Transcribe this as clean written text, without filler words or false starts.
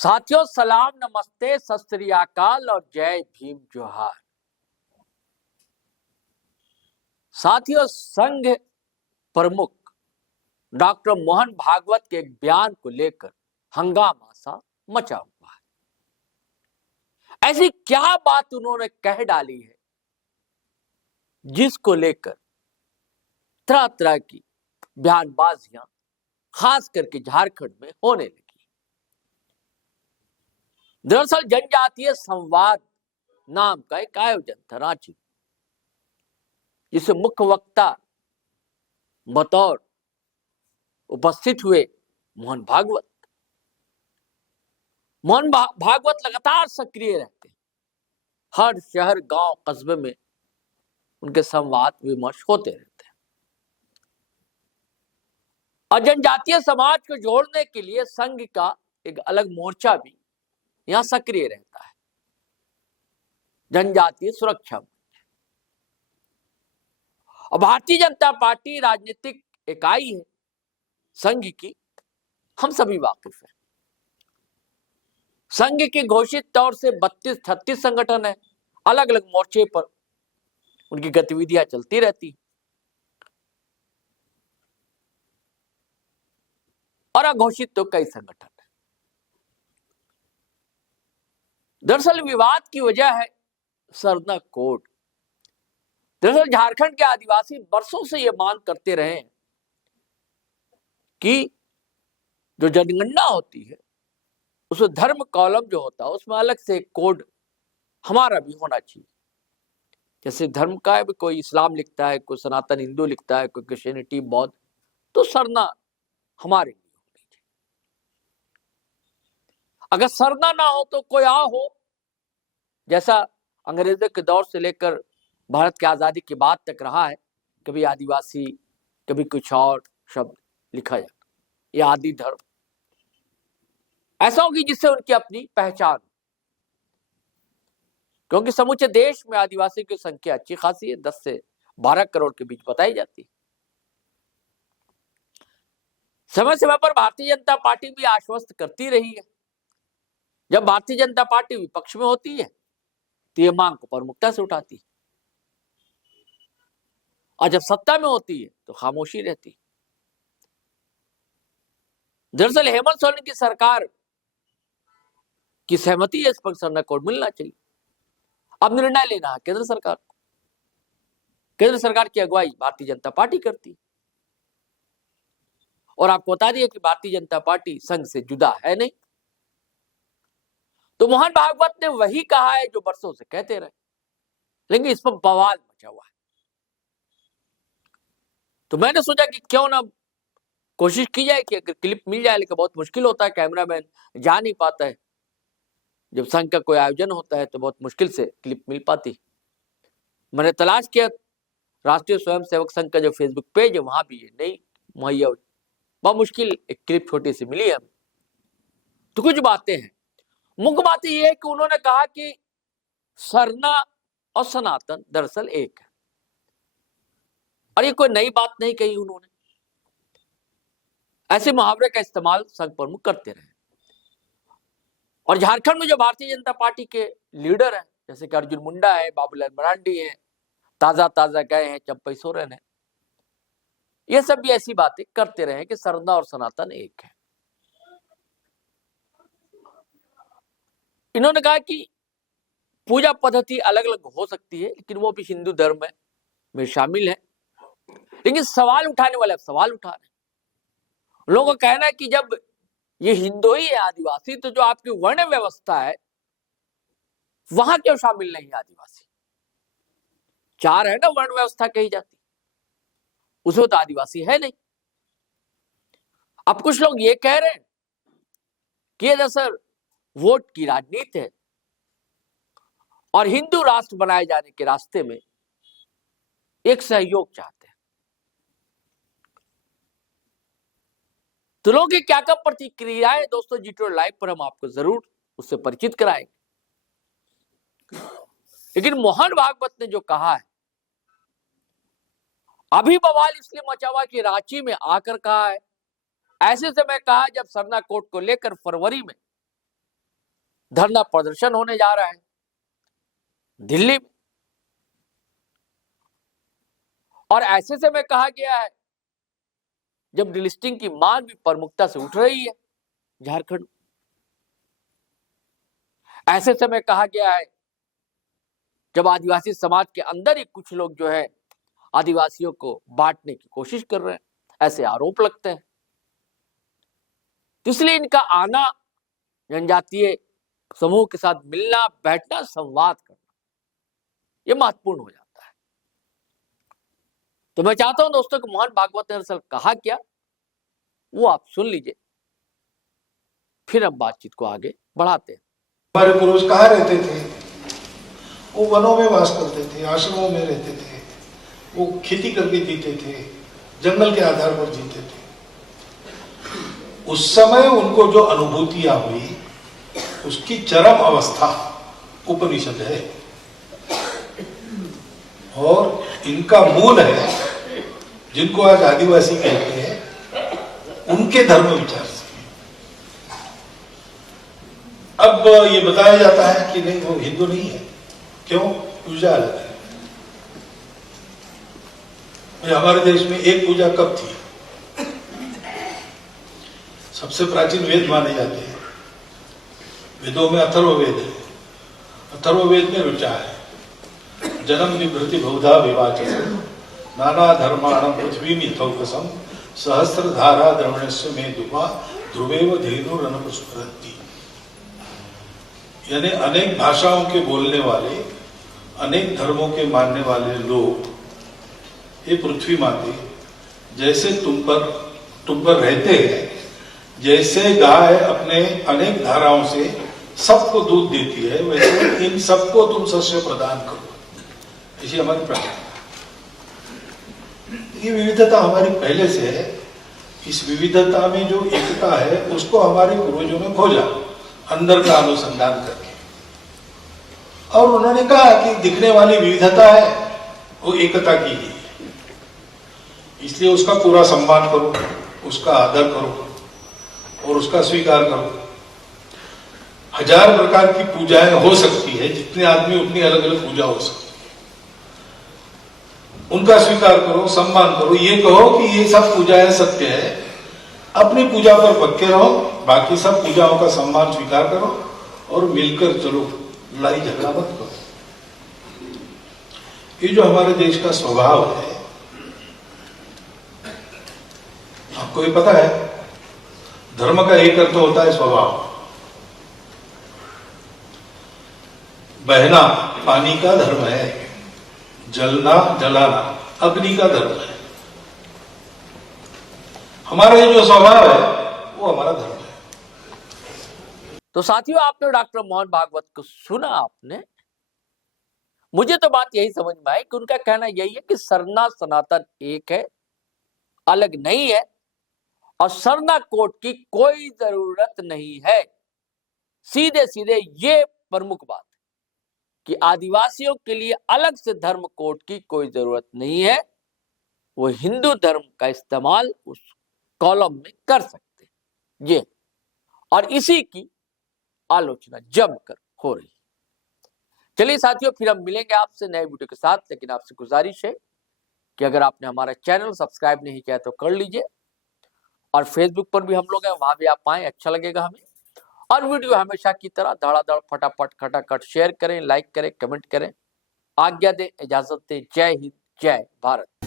साथियों, सलाम, नमस्ते, सत श्री अकाल और जय भीम जोहार। साथियों, संघ प्रमुख डॉक्टर मोहन भागवत के एक बयान को लेकर हंगामा सा मचा हुआ है। ऐसी क्या बात उन्होंने कह डाली है जिसको लेकर तरह तरह की बयानबाजियां खास करके झारखंड में होने लगी। दरअसल जनजातीय संवाद नाम का एक आयोजन था रांची, जिसे मुख्य वक्ता बतौर उपस्थित हुए मोहन भागवत। मोहन भागवत लगातार सक्रिय रहते हैं। हर शहर, गांव, कस्बे में उनके संवाद विमर्श होते रहते हैं। और जनजातीय समाज को जोड़ने के लिए संघ का एक अलग मोर्चा भी यहां सक्रिय रहता है, जनजातीय सुरक्षा मंच। और भारतीय जनता पार्टी राजनीतिक इकाई है संघ की, हम सभी वाकिफ हैं। संघ के घोषित तौर से 32-36 संगठन है, अलग अलग मोर्चे पर उनकी गतिविधियां चलती रहती और अघोषित तो कई संगठन है। दरअसल विवाद की वजह है सरना कोड। दरअसल झारखंड के आदिवासी वर्षों से यह मांग करते रहे हैं कि जो जनगणना होती है उस धर्म कॉलम जो होता है उसमें अलग से एक कोड हमारा भी होना चाहिए। जैसे धर्म का है, कोई इस्लाम लिखता है, कोई सनातन हिंदू लिखता है, कोई क्रिश्चियनिटी, बौद्ध, तो सरना हमारे लिए होनी चाहिए। अगर सरना ना हो तो कोई हो, जैसा अंग्रेजों के दौर से लेकर भारत की आजादी के बाद तक रहा है, कभी आदिवासी, कभी कुछ और शब्द लिखा जाता, या आदि धर्म, ऐसा होगी जिससे उनकी अपनी पहचान, क्योंकि समूचे देश में आदिवासी की संख्या अच्छी खासी है, 10 से 12 करोड़ के बीच बताई जाती है। समय समय पर भारतीय जनता पार्टी भी आश्वस्त करती रही है। जब भारतीय जनता पार्टी विपक्ष में होती है तो ये मांग को प्रमुखता से उठाती है, और जब सत्ता में होती है तो खामोशी रहती है। दरअसल हेमंत सोरेन की सरकार की सहमति है, इस पर सरना कोड मिलना चाहिए। अब निर्णय लेना है केंद्र सरकार को। केंद्र सरकार की अगुवाई भारतीय जनता पार्टी करती है, और आपको बता दिया कि भारतीय जनता पार्टी संघ से जुदा है नहीं। तो मोहन भागवत ने वही कहा है जो वर्षों से कहते रहे, लेकिन इस पर बवाल मचा हुआ है। तो मैंने सोचा कि क्यों ना कोशिश की जाए कि अगर क्लिप मिल जाए, लेकिन बहुत मुश्किल होता है, कैमरामैन जा नहीं पाता है। जब संघ का कोई आयोजन होता है तो बहुत मुश्किल से क्लिप मिल पाती। मैंने तलाश किया, राष्ट्रीय स्वयंसेवक संघ का जो फेसबुक पेज है वहां भी है, नहीं मुहैया, बहुत मुश्किल एक क्लिप छोटी सी मिली है। तो कुछ बातें हैं। मुख्य बात यह है कि उन्होंने कहा कि सरना और सनातन दरअसल एक है, और ये कोई नई बात नहीं कही उन्होंने। ऐसे मुहावरे का इस्तेमाल संघ प्रमुख करते रहे। और झारखंड में जो भारतीय जनता पार्टी के लीडर हैं, जैसे कि अर्जुन मुंडा है, बाबूलाल मरांडी है, ताजा गए हैं चंपई सोरेन है, ये सब भी ऐसी बातें करते रहे कि सरना और सनातन एक है। इन्होंने कहा कि पूजा पद्धति अलग अलग हो सकती है, लेकिन वो भी हिंदू धर्म में शामिल है। लेकिन सवाल उठाने वाले सवाल उठा रहे, लोगों का कहना है कि जब ये हिंदू ही है आदिवासी, तो जो आपकी वर्ण व्यवस्था है वहां क्यों शामिल नहीं आदिवासी? 4 है ना वर्ण व्यवस्था कही जाती, उसमें तो आदिवासी है नहीं। अब कुछ लोग ये कह रहे हैं कि दरअसल वोट की राजनीति है और हिंदू राष्ट्र बनाए जाने के रास्ते में एक सहयोग चाहते हैं। तो लोगों की क्या क्या प्रतिक्रियाएं दोस्तों जी लाइव पर हम आपको जरूर उससे परिचित कराएंगे। लेकिन मोहन भागवत ने जो कहा है, अभी बवाल इसलिए मचा हुआ कि रांची में आकर कहा है, ऐसे समय कहा जब सरना कोड को लेकर फरवरी में धरना प्रदर्शन होने जा रहा है दिल्ली में, और ऐसे समय कहा गया है जब डिलिस्टिंग की मांग भी प्रमुखता से उठ रही है झारखंड। ऐसे समय कहा गया है जब आदिवासी समाज के अंदर ही कुछ लोग जो है आदिवासियों को बांटने की कोशिश कर रहे हैं, ऐसे आरोप लगते हैं। इसलिए इनका आना, जनजातीय समूह के साथ मिलना, बैठना, संवाद करना, ये महत्वपूर्ण हो जाता है। तो मैं चाहता हूं दोस्तों कि मोहन भागवत ने दरअसल कहा क्या, वो आप सुन लीजिए, फिर हम बातचीत को आगे बढ़ाते हैं। हमारे पूर्वज कहाँ रहते थे? वो वनों में वास करते थे, आश्रमों में रहते थे, वो खेती करके जीते थे, जंगल के आधार पर जीते थे। उस समय उनको जो अनुभूतियां हुई उसकी चरम अवस्था उपनिषद है, और इनका मूल है, जिनको आज आदिवासी कहते हैं, उनके धर्म विचार से। अब ये बताया जाता है कि नहीं वो हिंदू नहीं है, क्यों? पूजा अलग है। हमारे देश में एक पूजा कब थी? सबसे प्राचीन वेद माने जाते हैं, वेदों में अथर्ववेद है। अथर्ववेद में ऋचा है, जन्म निवृत्ति बहुधा विवाचसम नाना धर्माणम पृथ्वी मिथौकसम सहस्त्र धारा द्रवणस्य में दुपा ध्रुवेव धेनुरनपुष्परति। यानी अनेक भाषाओं के बोलने वाले, अनेक धर्मों के मानने वाले लोग, ये पृथ्वी माते जैसे तुम पर रहते हैं, जैसे गाय अपने अनेक धाराओं से सबको दूध देती है, वैसे इन सबको तुम शस्य प्रदान करो, ऐसी हमारी प्रार्थना। ये विविधता हमारी पहले से है। इस विविधता में जो एकता है उसको हमारे पूर्वजों ने खोजा अंदर का अनुसंधान करके, और उन्होंने कहा कि दिखने वाली विविधता है वो एकता की है, इसलिए उसका पूरा सम्मान करो, उसका आदर करो और उसका स्वीकार करो। हजार प्रकार की पूजाएं हो सकती है, जितने आदमी उतनी अलग अलग पूजा हो सकती है, उनका स्वीकार करो, सम्मान करो। ये कहो कि ये सब पूजाएं सत्य है, अपनी पूजा पर पक्के रहो, बाकी सब पूजाओं का सम्मान स्वीकार करो और मिलकर चलो, लड़ाई झगड़ा मत करो। ये जो हमारे देश का स्वभाव है, आपको भी पता है, धर्म का एक अर्थ होता है स्वभाव। बहना पानी का धर्म है, जलना जलाना अग्नि का धर्म है। हमारा ये जो स्वभाव है वो हमारा धर्म है। तो साथियों, आपने डॉक्टर मोहन भागवत को सुना आपने। मुझे तो बात यही समझ में आई कि उनका कहना यही है कि सरना सनातन एक है, अलग नहीं है, और सरना कोड की कोई जरूरत नहीं है। सीधे सीधे ये प्रमुख बात है कि आदिवासियों के लिए अलग से धर्म कोड की कोई जरूरत नहीं है, वो हिंदू धर्म का इस्तेमाल उस कॉलम में कर सकते हैं ये, और इसी की आलोचना जमकर हो रही है। चलिए साथियों, फिर हम मिलेंगे आपसे नए वीडियो के साथ, लेकिन आपसे गुजारिश है कि अगर आपने हमारा चैनल सब्सक्राइब नहीं किया तो कर लीजिए, और फेसबुक पर भी हम लोग हैं, वहां भी आप आए, अच्छा लगेगा हमें। और वीडियो हमेशा की तरह धड़ाधड़ फटाफट खटाखट शेयर करें, लाइक करें, कमेंट करें। आज्ञा दें, इजाजत दें। जय हिंद, जय भारत।